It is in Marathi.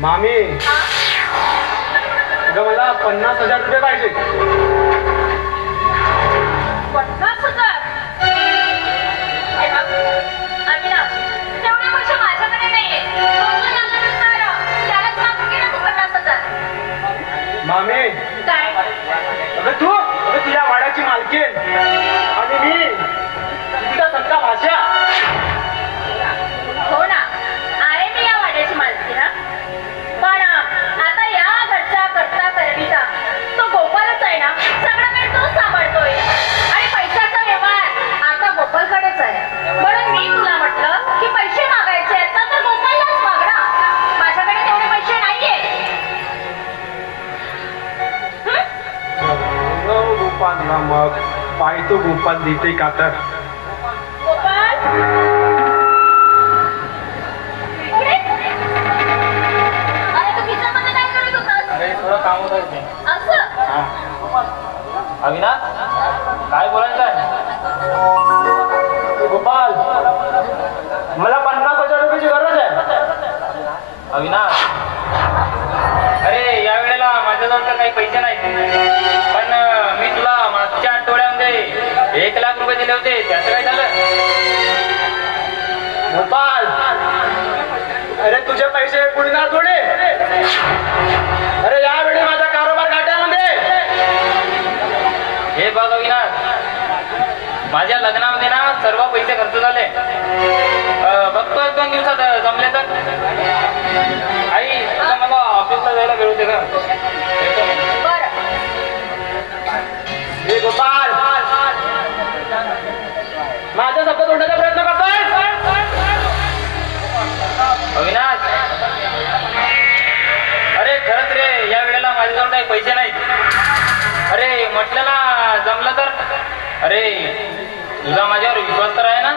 मामी अगं मला 50,000 रुपये पाहिजे. 50,000? तेवढे पैसे माझ्याकडे नाहीये. त्यालाच मागून घे ना तू 50,000. मामी काय अगं तू या वाड्याची मालकीण आणि मी तुझा सत्ता भाषा. हो ना, आहे मी या वाड्याची मालकी ना. पण आता या घरचा करता करडीचा तो गोपालच आहे ना. सगळं काही तोच सांभाळतोय आणि पैशाचा व्यवहार आता गोपालकडेच आहे. म्हणून मी तुला म्हटलं की पैसे मागायचे आहेत ना तर गोपाललाच माग ना. माझ्याकडे तेवढे पैसे नाहीये. गोपाल ना मग पाहतो गोपाल देते का तर. गोपाल अविनाश काय बोलायचं आहे? गोपाल मला 50,000 रुपयाची गरज आहे. अविनाश अरे या वेळेला माझ्याजवळ तर काही पैसे नाहीत. पण मी तुला मागच्या आठवड्यामध्ये 1,00,000 रुपये दिले होते. त्याचं काय झालं? गोपाल अरे तुझे पैसे बुडणार थोडे. अरे यावेळी माझा कारोबार घाट्यामध्ये. हे बघ अविनाश माझ्या लग्नामध्ये ना सर्व पैसे खर्च झाले. बघतो 1-2 दिवसात जमले तर. आई आता मला ऑफिसला जायला वेळ होते का? बरं हे गोपाल माझा शब्द तोडण्याचा प्रयत्न करतोय. अविनाश अरे खरंच रे या वेळेला माझ्याजवळ काही पैसे नाहीत. अरे म्हटलं ना जमलं तर. अरे तुझा माझ्यावर विश्वास तर आहे ना?